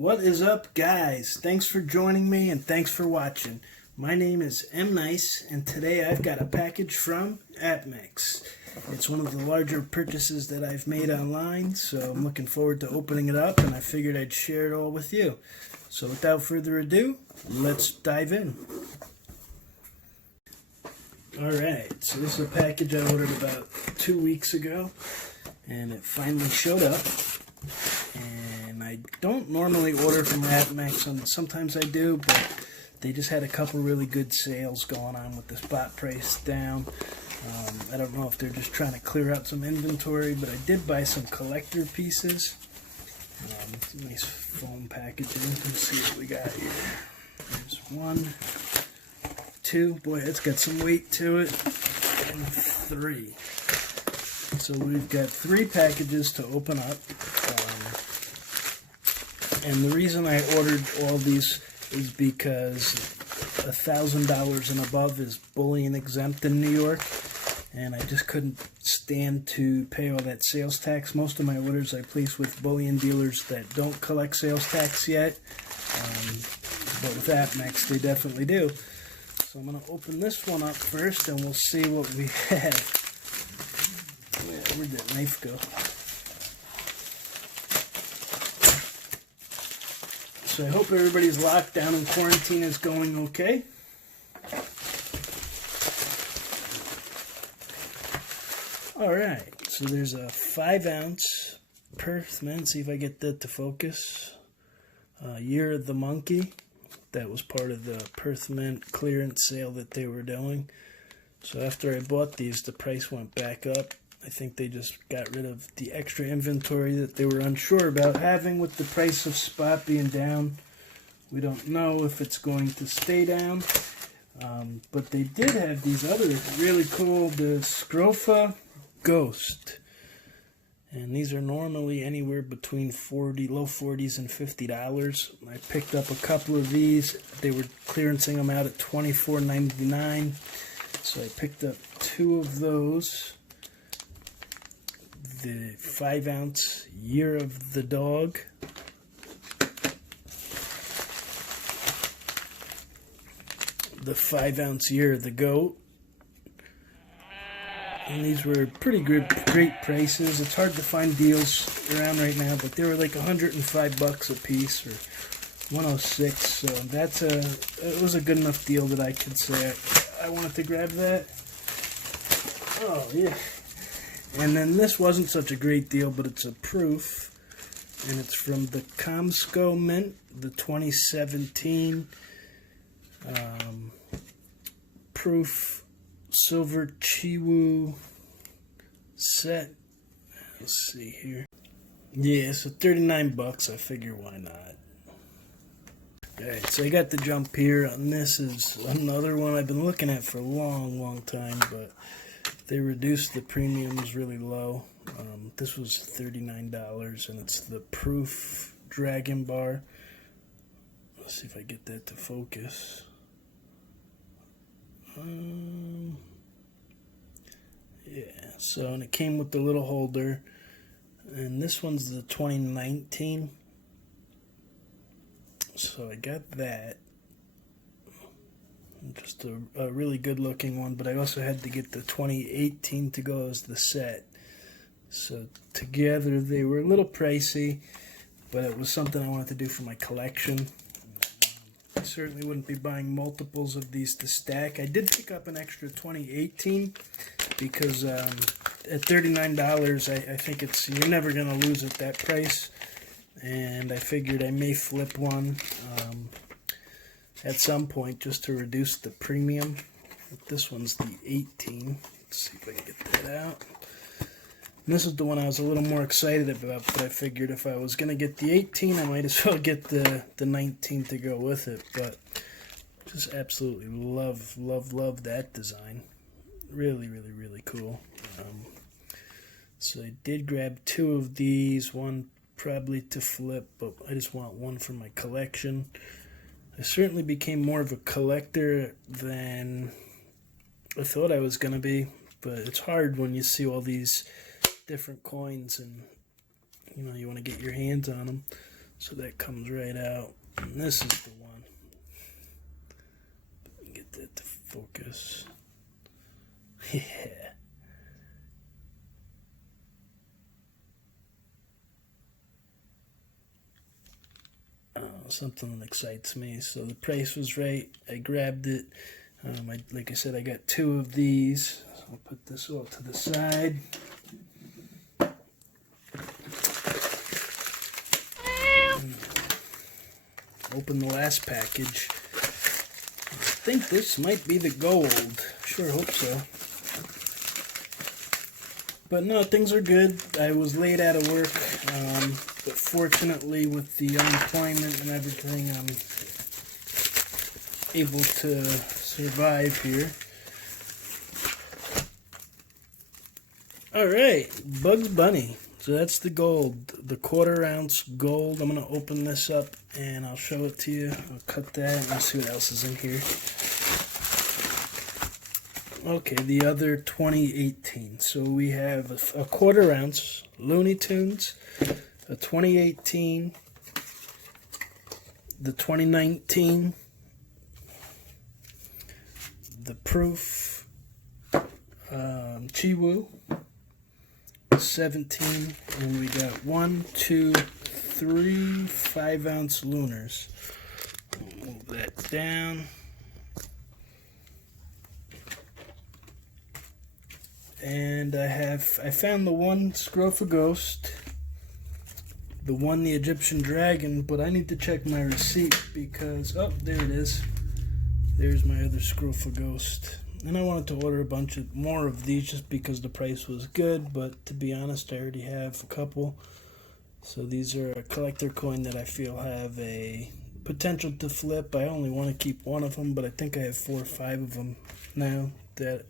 What is up, guys? Thanks for joining me and thanks for watching. My name is M. Nice, and today I've got a package from APMEX. It's one of the larger purchases that I've made online, so I'm looking forward to opening it up, and I figured I'd share it all with you. So without further ado, let's dive in. Alright, so this is a package I ordered about 2 weeks ago, and it finally showed up. And I don't normally order from APMEX, and sometimes I do, but they just had a couple really good sales going on with the spot price down. I don't know if they're just trying to clear out some inventory, but I did buy some collector pieces. It's a nice foam packaging. Let's see what we got here. There's 1, 2, boy, it's got some weight to it, and 3. So we've got 3 packages to open up. And the reason I ordered all these is because $1,000 and above is bullion exempt in New York, and I just couldn't stand to pay all that sales tax. Most of my orders I place with bullion dealers that don't collect sales tax yet, but with APMEX they definitely do. So I'm going to open this one up first, and we'll see what we have. Where'd that knife go? So I hope everybody's lockdown and quarantine is going okay. Alright, so there's a 5-ounce Perth Mint. See if I get that to focus. Year of the Monkey. That was part of the Perth Mint clearance sale that they were doing. So after I bought these, the price went back up. I think they just got rid of the extra inventory that they were unsure about having with the price of spot being down. We don't know if it's going to stay down. But they did have these other really cool, the Scrofa Ghost. And these are normally anywhere between low 40s and $50. I picked up a couple of these. They were clearancing them out at $24.99. So I picked up 2 of those. The 5-ounce Year of the Dog. The 5-ounce Year of the Goat. And these were pretty great prices. It's hard to find deals around right now, but they were like $105 a piece, or $106. So it was a good enough deal that I could say I wanted to grab that. Oh yeah. And then this wasn't such a great deal, but it's a proof, and it's from the Comsco Mint, the 2017 proof Silver Chiwu set. Let's see here. Yeah, so $39. I figure why not. Alright, so I got the jump here, and this is another one I've been looking at for a long time, but they reduced the premiums really low. This was $39, and it's the Proof Dragon Bar. Let's see if I get that to focus. Yeah, so, and it came with the little holder, and this one's the 2019. So I got that. Just a really good looking one, but I also had to get the 2018 to go as the set. So together they were a little pricey, but it was something I wanted to do for my collection. I certainly wouldn't be buying multiples of these to stack. I did pick up an extra 2018 because at $39 I think you're never going to lose at that price, and I figured I may flip one at some point just to reduce the premium. This one's the 18. Let's see if I can get that out. And this is the one I was a little more excited about, but I figured if I was going to get the 18, I might as well get the 19 to go with it. But just absolutely love that design. Really cool. So I did grab 2 of these, one probably to flip, but I just want one for my collection. I certainly became more of a collector than I thought I was going to be, but it's hard when you see all these different coins and you want to get your hands on them. So that comes right out. And this is the one. Get that to focus. Yeah. Something that excites me. So the price was right. I grabbed it. Like I said, I got 2 of these. So I'll put this all to the side. Open the last package. I think this might be the gold. Sure hope so. But no, things are good. I was late out of work, but fortunately with the unemployment and everything, I'm able to survive here. Alright, Bugs Bunny. So that's the gold, the 1/4 ounce gold. I'm going to open this up and I'll show it to you. I'll cut that and I'll see what else is in here. Okay, the other 2018. So we have a 1/4 ounce Looney Tunes, a 2018, the 2019, the Proof, Chiwu, 17, and we got 1, 2, 3 5-ounce Lunars. Move that down. And I found the one Scrofa Ghost, the one the Egyptian Dragon, but I need to check my receipt because, oh, there it is. There's my other Scrofa Ghost. And I wanted to order a bunch of more of these just because the price was good, but to be honest, I already have a couple. So these are a collector coin that I feel have a potential to flip. I only want to keep one of them, but I think I have 4 or 5 of them now that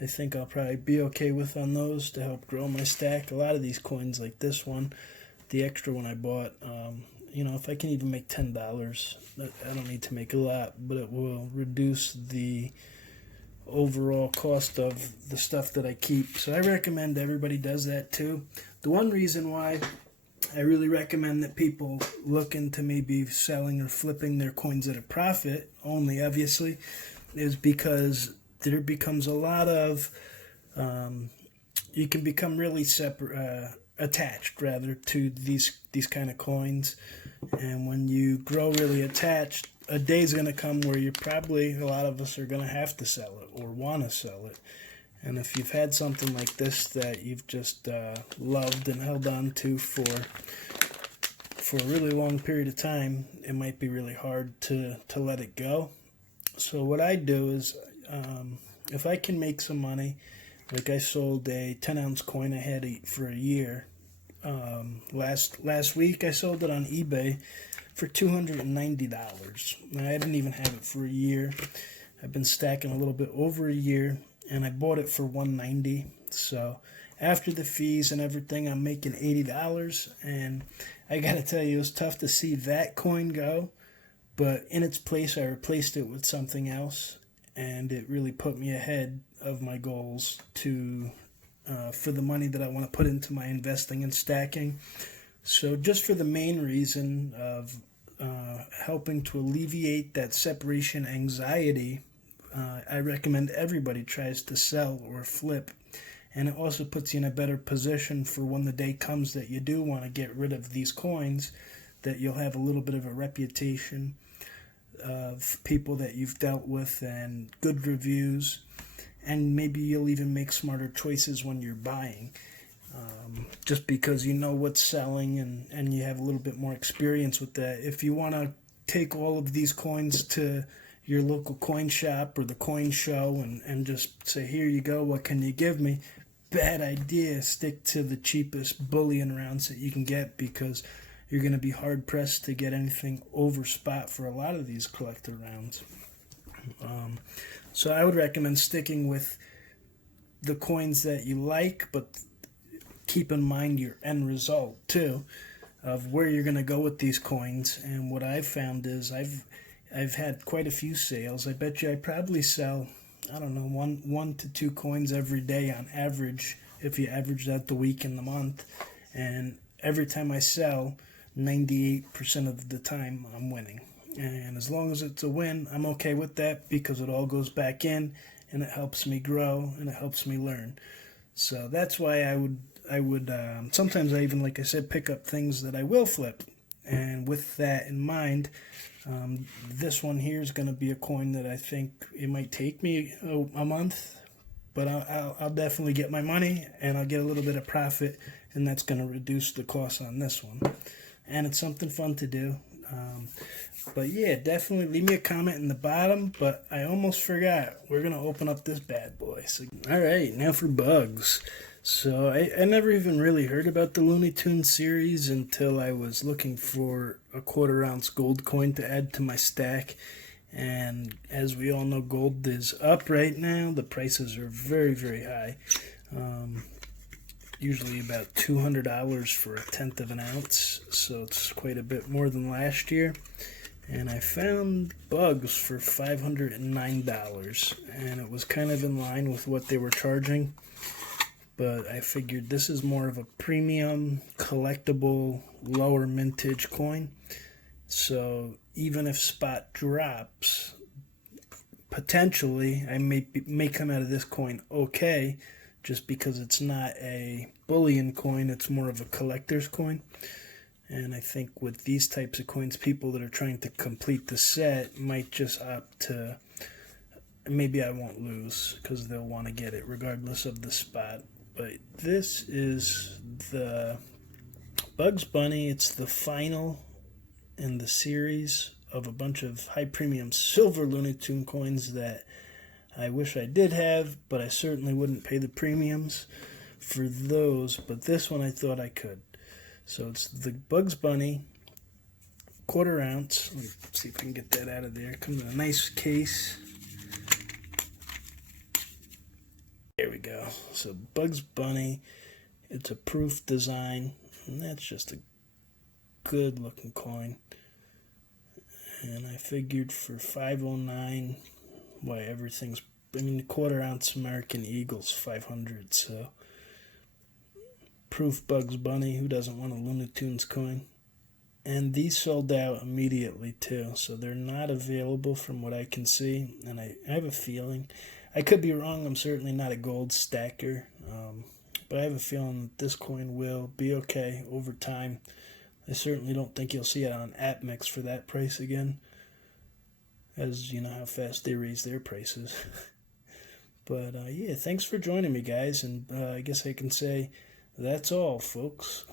I think I'll probably be okay with on those to help grow my stack. A lot of these coins like this one, the extra one I bought, if I can even make $10, I don't need to make a lot, but it will reduce the overall cost of the stuff that I keep. So I recommend everybody does that too. The one reason why I really recommend that people look into maybe selling or flipping their coins at a profit, only obviously, is because there becomes a lot of, you can become really attached rather to these kind of coins. And when you grow really attached, a day's going to come where a lot of us are going to have to sell it or want to sell it. And if you've had something like this that you've just loved and held on to for a really long period of time, it might be really hard to let it go. So what I do is, if I can make some money, like I sold a 10-ounce coin I had for a year. Last week I sold it on eBay for $290. Now, I didn't even have it for a year. I've been stacking a little bit over a year, and I bought it for $190. So after the fees and everything, I'm making $80. And I gotta tell you, it was tough to see that coin go, but in its place, I replaced it with something else, and it really put me ahead of my goals for the money that I want to put into my investing and stacking. So just for the main reason of helping to alleviate that separation anxiety, I recommend everybody tries to sell or flip. And it also puts you in a better position for when the day comes that you do want to get rid of these coins, that you'll have a little bit of a reputation of people that you've dealt with and good reviews. And maybe you'll even make smarter choices when you're buying. Just because you know what's selling and you have a little bit more experience with that. If you want to take all of these coins to your local coin shop or the coin show and just say, here you go, what can you give me? Bad idea. Stick to the cheapest bullion rounds that you can get, because you're going to be hard pressed to get anything over spot for a lot of these collector rounds. So I would recommend sticking with the coins that you like, but keep in mind your end result too, of where you're going to go with these coins. And what I've found is I've had quite a few sales. I bet you I probably sell, I don't know, one to 2 coins every day on average, if you average out the week and the month. And every time I sell, 98% of the time I'm winning. And as long as it's a win, I'm okay with that because it all goes back in and it helps me grow and it helps me learn. So that's why I would sometimes I even, like I said, pick up things that I will flip. And with that in mind, this one here is going to be a coin that I think it might take me a month, but I'll definitely get my money and I'll get a little bit of profit, and that's going to reduce the cost on this one. And it's something fun to do. But yeah, definitely leave me a comment in the bottom, but I almost forgot. We're going to open up this bad boy. So, all right, now for bugs. So I never even really heard about the Looney Tunes series until I was looking for a 1/4 ounce gold coin to add to my stack. And as we all know, gold is up right now. The prices are very, very high. Usually about $200 for 1/10 of an ounce. So it's quite a bit more than last year. And I found bugs for $509. And it was kind of in line with what they were charging. But I figured this is more of a premium, collectible, lower mintage coin. So even if spot drops, potentially I may come out of this coin okay, just because it's not a bullion coin, it's more of a collector's coin. And I think with these types of coins, people that are trying to complete the set might just opt to, maybe I won't lose because they'll want to get it regardless of the spot. But this is the Bugs Bunny. It's the final in the series of a bunch of high premium silver Looney Tune coins that I wish I did have, but I certainly wouldn't pay the premiums for those. But this one I thought I could. So it's the Bugs Bunny 1/4 ounce. Let me see if I can get that out of there. It comes in a nice case. There we go. So Bugs Bunny, it's a proof design, and that's just a good looking coin. And I figured for $509, why everything's, I mean, the 1/4 ounce American Eagle's $500, so proof Bugs Bunny, who doesn't want a Looney Tunes coin? And these sold out immediately too, so they're not available from what I can see, and I have a feeling, I could be wrong, I'm certainly not a gold stacker, but I have a feeling that this coin will be okay over time. I certainly don't think you'll see it on AppMix for that price again, as you know how fast they raise their prices. But yeah, thanks for joining me, guys, and I guess I can say that's all, folks.